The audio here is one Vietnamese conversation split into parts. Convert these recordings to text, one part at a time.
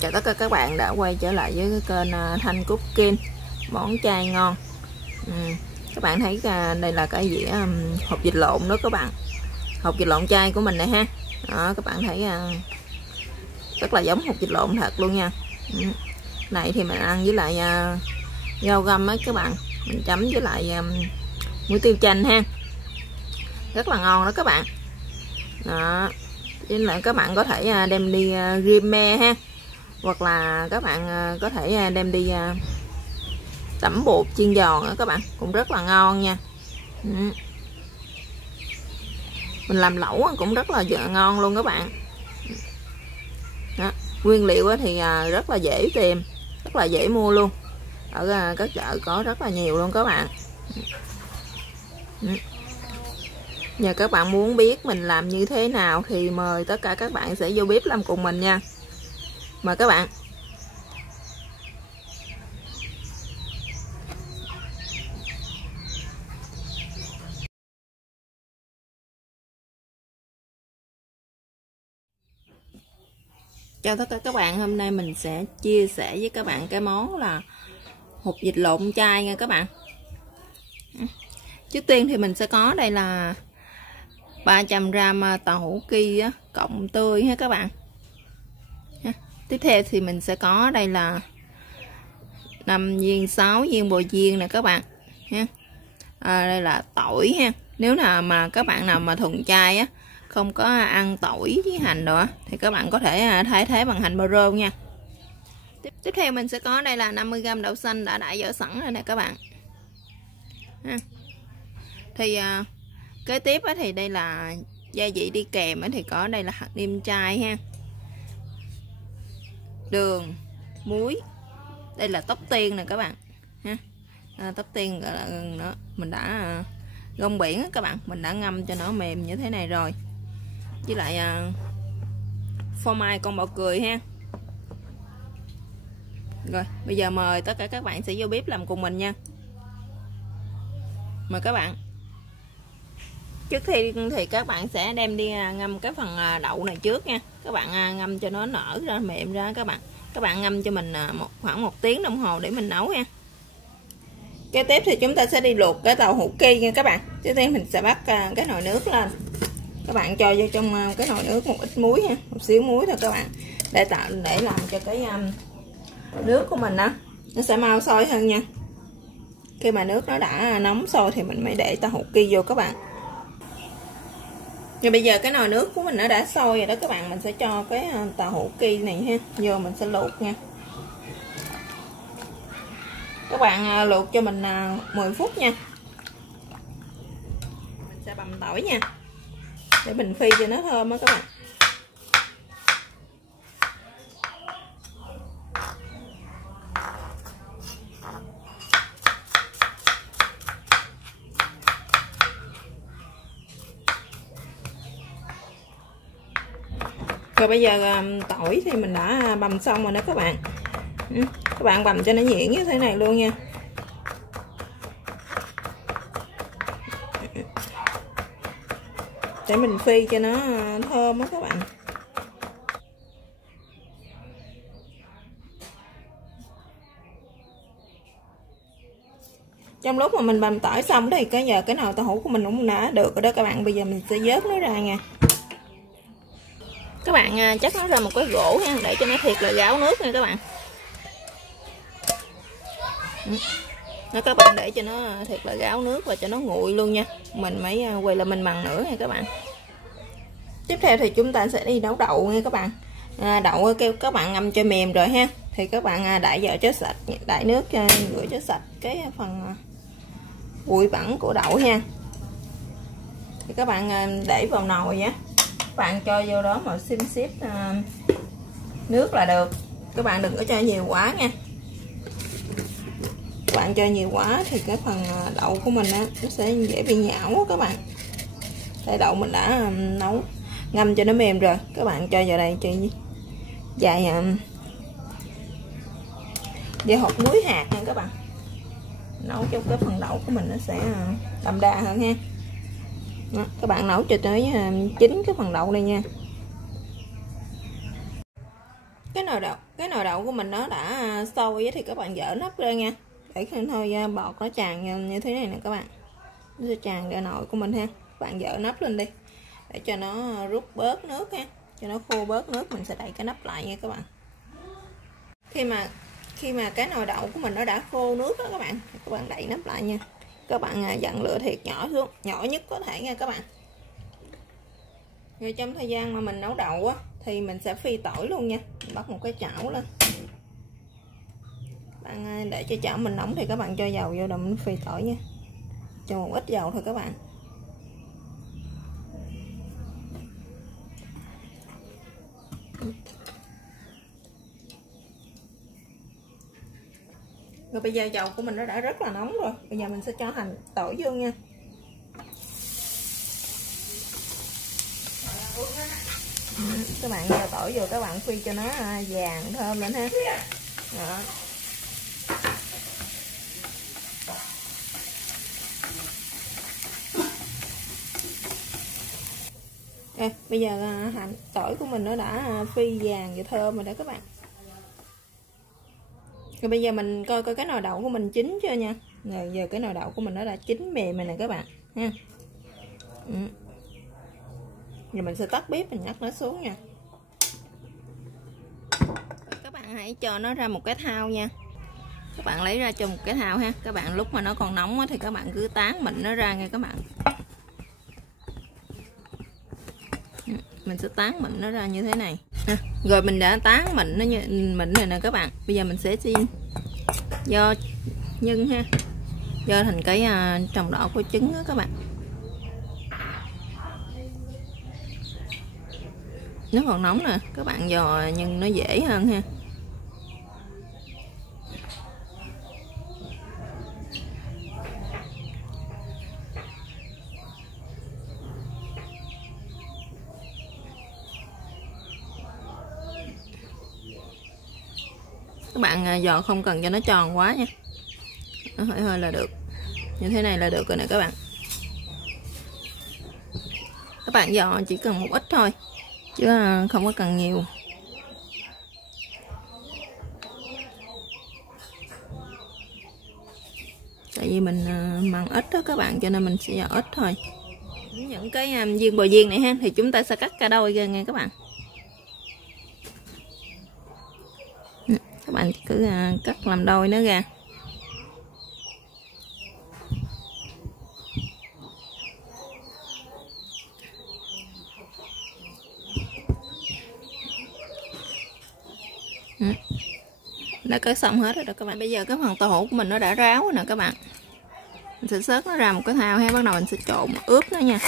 Chào tất cả các bạn đã quay trở lại với cái kênh Thanh Cooking, món chay ngon. Các bạn thấy đây là cái dĩa hột vịt lộn đó các bạn, hột vịt lộn chay của mình này ha. Đó, các bạn thấy rất là giống hột vịt lộn thật luôn nha. Này thì mình ăn với lại rau găm á các bạn, mình chấm với lại muối tiêu chanh ha, rất là ngon đó các bạn. Đó, với lại các bạn có thể đem đi rim me ha, hoặc là các bạn có thể đem đi tẩm bột chiên giòn đó các bạn, cũng rất là ngon nha. Mình làm lẩu cũng rất là ngon luôn các bạn. Đó, nguyên liệu thì rất là dễ tìm, rất là dễ mua luôn, ở các chợ có rất là nhiều luôn các bạn. Giờ các bạn muốn biết mình làm như thế nào thì mời tất cả các bạn sẽ vô bếp làm cùng mình nha. Mời các bạn. Chào tất cả các bạn, hôm nay mình sẽ chia sẻ với các bạn cái món là hột vịt lộn chay nha các bạn. Trước tiên thì mình sẽ có đây là 300g tàu hũ ki cộng tươi ha các bạn. Tiếp theo thì mình sẽ có đây là 5 viên 6 viên bò chiên nè các bạn ha. Đây là tỏi ha, nếu nào mà các bạn nào mà thuần chay á, không có ăn tỏi với hành nữa thì các bạn có thể thay thế bằng hành bơ rô nha. Tiếp theo mình sẽ có đây là 50g đậu xanh đã vỏ sẵn rồi nè các bạn ha. Thì kế tiếp thì đây là gia vị đi kèm thì có đây là hạt nêm chay ha, đường, muối, đây là tóc tiên nè các bạn ha. Tóc tiên gọi là nó mình đã gông biển các bạn, mình đã ngâm cho nó mềm như thế này rồi, với lại phô mai con bò cười ha. Rồi bây giờ mời tất cả các bạn sẽ vô bếp làm cùng mình nha. Mời các bạn. Trước khi thì các bạn sẽ đem đi ngâm cái phần đậu này trước nha. Các bạn ngâm cho nó nở ra mềm ra các bạn. Các bạn ngâm cho mình khoảng 1 tiếng đồng hồ để mình nấu ha. Kế tiếp thì chúng ta sẽ đi luộc cái tàu hũ ki nha các bạn. Trước tiên mình sẽ bắt cái nồi nước lên. Các bạn cho vô trong cái nồi nước một ít muối ha, một xíu muối thôi các bạn, để làm cho cái nước của mình nó sẽ mau sôi hơn nha. Khi mà nước nó đã nóng sôi thì mình mới để tàu hũ ki vô các bạn. Rồi bây giờ cái nồi nước của mình nó đã sôi rồi đó các bạn, mình sẽ cho cái tàu hũ ki này ha vô, mình sẽ luộc nha. Các bạn luộc cho mình 10 phút nha. Mình sẽ bằm tỏi nha, để mình phi cho nó thơm á các bạn. Rồi bây giờ tỏi thì mình đã bằm xong rồi đó các bạn. Các bạn bằm cho nó nhuyễn như thế này luôn nha. Để mình phi cho nó thơm đó các bạn. Trong lúc mà mình bằm tỏi xong thì cái giờ cái nồi tàu hũ của mình cũng đã được rồi đó các bạn. Bây giờ mình sẽ vớt nó ra nha. Các bạn chắc nó ra một cái gỗ ha, để cho nó thiệt là ráo nước nha các bạn. Nó các bạn để cho nó thiệt là ráo nước và cho nó nguội luôn nha. Mình mới quay lại mình mần nữa nha các bạn. Tiếp theo thì chúng ta sẽ đi nấu đậu nha các bạn. Đậu kêu các bạn ngâm cho mềm rồi ha, thì các bạn đãi vỏ cho sạch, đãi nước rửa cho sạch cái phần bụi bẩn của đậu ha. Thì các bạn để vào nồi nhé. Các bạn cho vô đó mà xếp nước là được. Các bạn đừng có cho nhiều quá nha. Các bạn cho nhiều quá thì cái phần đậu của mình nó sẽ dễ bị nhão các bạn. Đây đậu mình đã ngâm cho nó mềm rồi. Các bạn cho vào đây cho vài hột muối hạt nha các bạn. Nấu cho cái phần đậu của mình nó sẽ đậm đà hơn ha. Đó, các bạn nấu cho tới chín cái phần đậu này nha. cái nồi đậu của mình nó đã sôi thì các bạn dỡ nắp ra nha, để khi thôi bọt nó tràn như thế này nè các bạn, nó sẽ tràn ra nồi của mình ha. Các bạn dỡ nắp lên đi để cho nó rút bớt nước ha, cho nó khô bớt nước. Mình sẽ đậy cái nắp lại nha các bạn. Khi mà cái nồi đậu của mình nó đã khô nước đó các bạn, thì các bạn đậy nắp lại nha. Các bạn dặn lửa thiệt nhỏ xuống, nhỏ nhất có thể nha các bạn. Rồi trong thời gian mà mình nấu đậu á thì mình sẽ phi tỏi luôn nha. Mình bắt một cái chảo lên, bạn để cho chảo mình nóng thì các bạn cho dầu vô, đừng phi tỏi nha, cho một ít dầu thôi các bạn. Rồi bây giờ dầu của mình nó đã rất là nóng rồi, bây giờ mình sẽ cho hành tỏi vô nha. Các bạn cho tỏi vô, các bạn phi cho nó vàng thơm lên ha. Đó. Bây giờ hành tỏi của mình nó đã phi vàng và thơm rồi đó các bạn. Rồi bây giờ mình coi cái nồi đậu của mình chín chưa nha. Rồi giờ cái nồi đậu của mình nó đã chín mềm rồi nè các bạn ha. Rồi mình sẽ tắt bếp, mình nhắc nó xuống nha. Các bạn hãy cho nó ra một cái thau nha. Các bạn lấy ra cho một cái thau ha. Các bạn lúc mà nó còn nóng thì các bạn cứ tán mịn nó ra nha các bạn. Mình sẽ tán mịn nó ra như thế này. Rồi mình đã tán mịn nó như mịn rồi nè các bạn. Bây giờ mình sẽ chiên do nhân ha, do thành cái trồng đỏ của trứng đó các bạn. Nó còn nóng nè, các bạn dò nhân nó dễ hơn ha. Các bạn dò không cần cho nó tròn quá nha, nó hơi hơi là được, như thế này là được rồi nè các bạn. Các bạn dò chỉ cần một ít thôi chứ không có cần nhiều. Tại vì mình mặn ít đó các bạn, cho nên mình sẽ dò ít thôi. Những cái viên bò viên này ha thì chúng ta sẽ cắt cả đôi ra nha các bạn. Các bạn cứ cắt làm đôi nó ra. Đã cắt xong hết rồi đó các bạn. Bây giờ cái phần tàu hũ của mình nó đã ráo rồi nè các bạn. Mình sẽ xớt nó ra một cái thau ha, bắt đầu mình sẽ trộn ướp nó nha.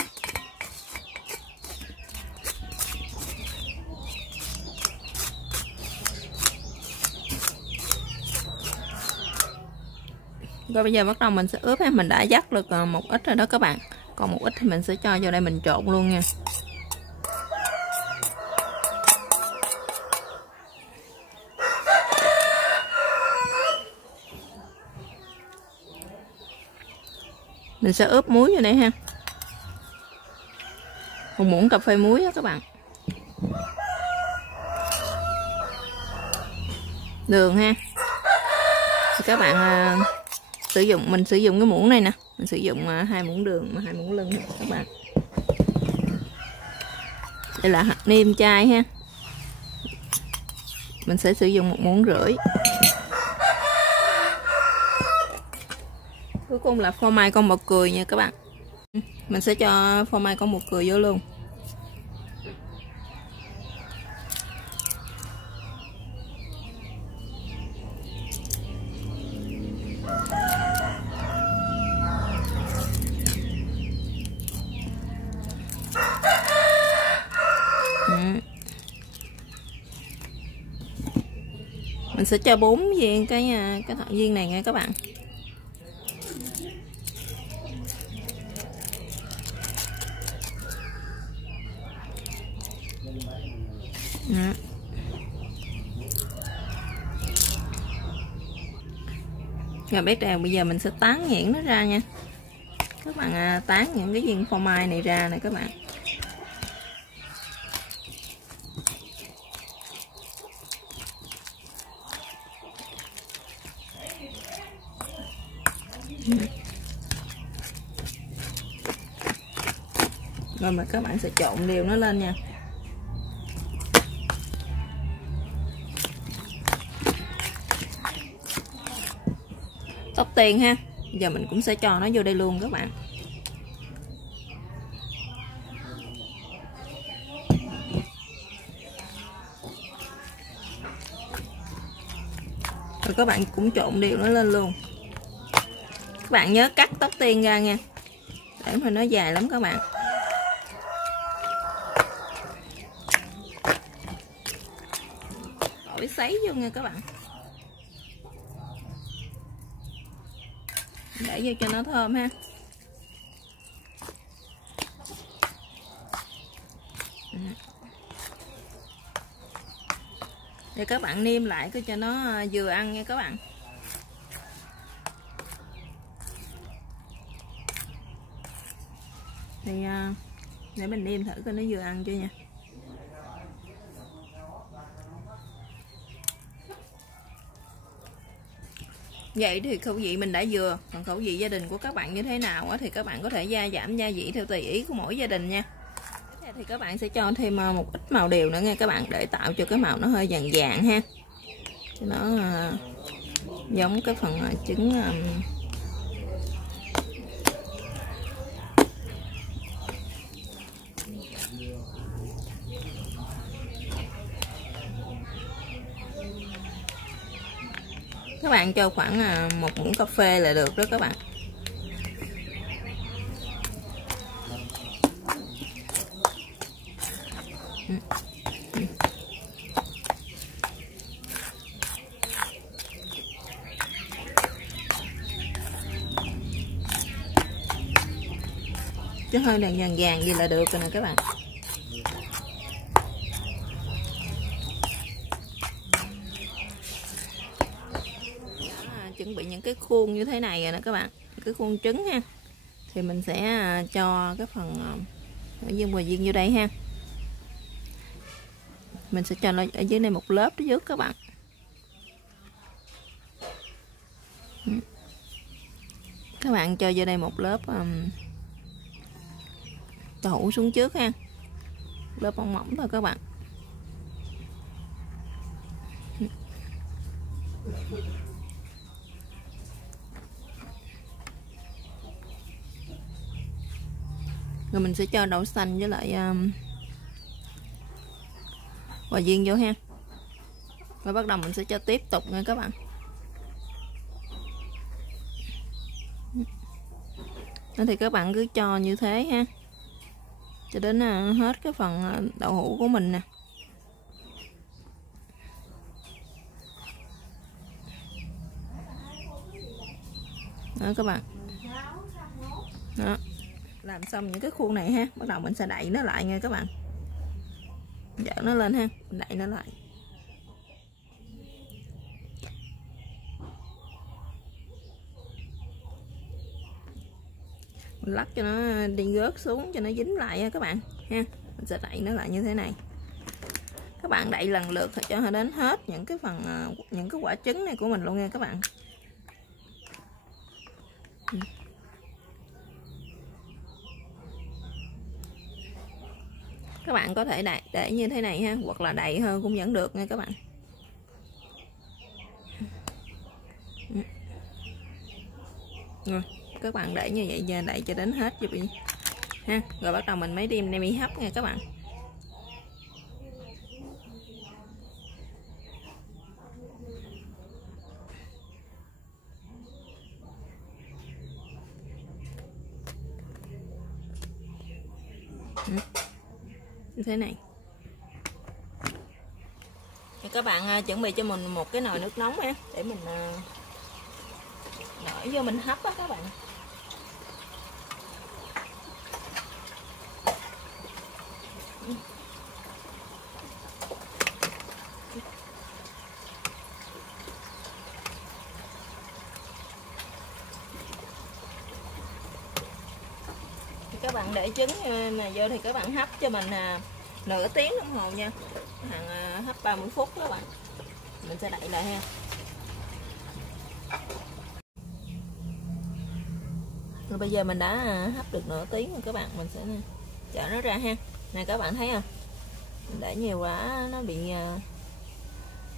Rồi bây giờ bắt đầu mình sẽ ướp ha. Mình đã dắt được một ít rồi đó các bạn, còn một ít thì mình sẽ cho vô đây mình trộn luôn nha. Mình sẽ ướp muối vô đây ha, một muỗng cà phê muối đó các bạn. Đường ha, thì các bạn mình sử dụng cái muỗng này nè, mình sử dụng 2 muỗng đường, 2 muỗng lưng các bạn. Đây là hạt nêm chai ha, mình sẽ sử dụng 1,5 muỗng. Cuối cùng là phô mai con bò cười nha các bạn. Mình sẽ cho phô mai con bò cười vô luôn. Mình sẽ cho 4 viên cái viên này nha các bạn. Đó. Rồi bắt đầu bây giờ mình sẽ tán nhuyễn nó ra nha. Các bạn tán những cái viên phô mai này ra nè các bạn. Rồi mà các bạn sẽ trộn đều nó lên nha. Tóc tiên ha, giờ mình cũng sẽ cho nó vô đây luôn các bạn. Rồi các bạn cũng trộn đều nó lên luôn. Các bạn nhớ cắt tóc tiên ra nha, để mà nó dài lắm các bạn. Tỏi sấy vô nha các bạn, để vô cho nó thơm ha. Để các bạn nêm lại cứ cho nó vừa ăn nha các bạn. Thì để mình nêm thử coi nó vừa ăn chưa nha. Vậy thì khẩu vị mình đã vừa, còn khẩu vị gia đình của các bạn như thế nào thì các bạn có thể gia giảm gia vị theo tùy ý của mỗi gia đình nha. Thì các bạn sẽ cho thêm một ít màu điều nữa nha các bạn, để tạo cho cái màu nó hơi vàng vàng ha, cho nó giống cái phần trứng. Các bạn cho khoảng 1 muỗng cà phê là được đó các bạn. Chứ hơi vàng vàng gì là được rồi nè các bạn. Chuẩn bị những cái khuôn như thế này rồi nè các bạn, cái khuôn trứng ha, thì mình sẽ cho cái phần viên hòa viên vô đây ha. Mình sẽ cho nó ở dưới này một lớp trước các bạn. Các bạn cho vô đây một lớp đậu hũ xuống trước ha, lớp mỏng mỏng thôi các bạn. Rồi mình sẽ cho đậu xanh với lại hòa viên vô ha. Và bắt đầu mình sẽ cho tiếp tục nha các bạn. Đó thì các bạn cứ cho như thế ha, cho đến hết cái phần đậu hũ của mình nè. Đó các bạn. Đó. Làm xong những cái khuôn này ha, bắt đầu mình sẽ đậy nó lại nha các bạn. Dỡ nó lên ha, mình đậy nó lại. Mình lắc cho nó đi rớt xuống cho nó dính lại nha các bạn ha. Mình sẽ đậy nó lại như thế này. Các bạn đậy lần lượt thì cho đến hết những cái phần những cái quả trứng này của mình luôn nha các bạn. Các bạn có thể để như thế này ha, hoặc là đậy hơn cũng vẫn được nha các bạn. Rồi, các bạn để như vậy giờ đậy cho đến hết giúp đi ha. Rồi bắt đầu mình mới đem đi hấp nha các bạn. Như thế này. Thì các bạn chuẩn bị cho mình một cái nồi nước nóng ha, để mình đổ vô mình hấp á các bạn. Thì các bạn để trứng mà vô thì các bạn hấp cho mình nửa tiếng đồng hồ nha. Hàng hấp 30 phút các bạn. Mình sẽ đậy lại ha. Rồi bây giờ mình đã hấp được nửa tiếng rồi các bạn, mình sẽ chở nó ra ha. Này các bạn thấy không, mình để nhiều quá nó bị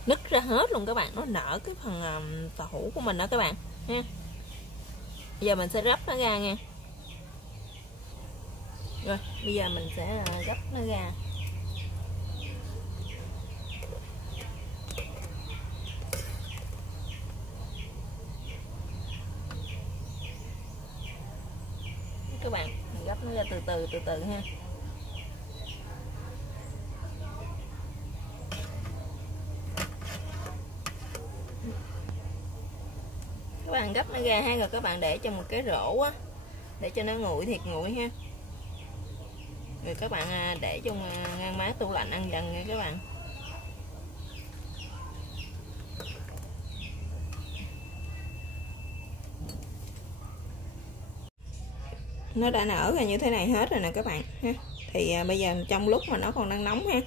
nứt ra hết luôn các bạn, nó nở cái phần tàu hũ của mình đó các bạn ha. Bây giờ mình sẽ gấp nó ra nha. Rồi bây giờ mình sẽ gấp nó ra. Các bạn, mình gấp nó ra từ từ ha. Các bạn gấp nó ra ha, rồi các bạn để trong một cái rổ á, để cho nó nguội thiệt nguội ha. Rồi các bạn để trong ngăn mát tủ lạnh ăn dần nha các bạn. Nó đã nở ra như thế này hết rồi nè các bạn ha. Thì bây giờ trong lúc mà nó còn đang nóng ha,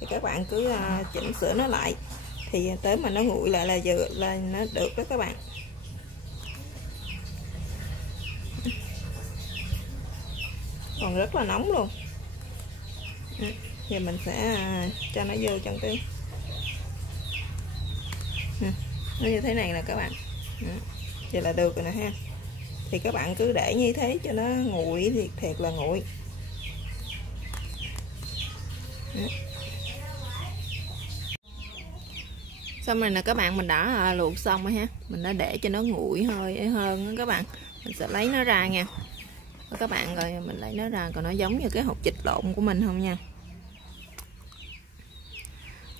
thì các bạn cứ chỉnh sửa nó lại, thì tới mà nó nguội lại là vừa là nó được đó các bạn. Còn rất là nóng luôn. Giờ mình sẽ cho nó vô trong cái nó như thế này nè các bạn. Vậy là được rồi nè ha. Thì các bạn cứ để như thế cho nó nguội thì thiệt là nguội. Xong rồi nè các bạn, mình đã luộc xong rồi ha. Mình đã để cho nó nguội hơi hơn đó các bạn. Mình sẽ lấy nó ra nha các bạn. Rồi mình lấy nó ra, còn nó giống như cái hột vịt lộn của mình không nha.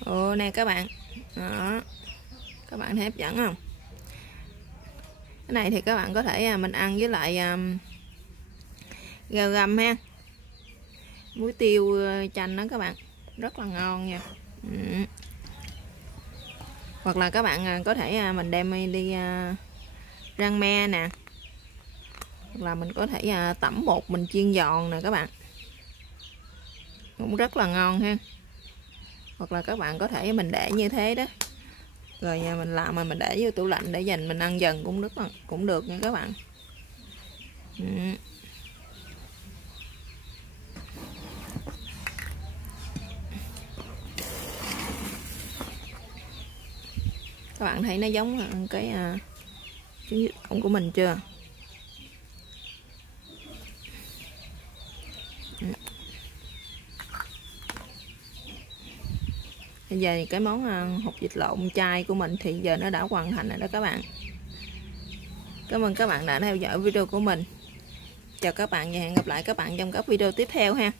Ồ nè các bạn đó, các bạn thấy hấp dẫn không? Cái này thì các bạn có thể mình ăn với lại rau găm ha, muối tiêu chanh đó các bạn, rất là ngon nha. Hoặc là các bạn có thể mình đem đi rang me nè, hoặc là mình có thể tẩm bột mình chiên giòn nè các bạn, cũng rất là ngon ha. Hoặc là các bạn có thể mình để như thế đó, rồi mình làm mà mình để vô tủ lạnh để dành mình ăn dần cũng được nha các bạn. Các bạn thấy nó giống cái trứng vịt lộn của mình chưa? Bây giờ thì cái món hột vịt lộn chay của mình thì giờ nó đã hoàn thành rồi đó các bạn. Cảm ơn các bạn đã theo dõi video của mình. Chào các bạn và hẹn gặp lại các bạn trong các video tiếp theo ha.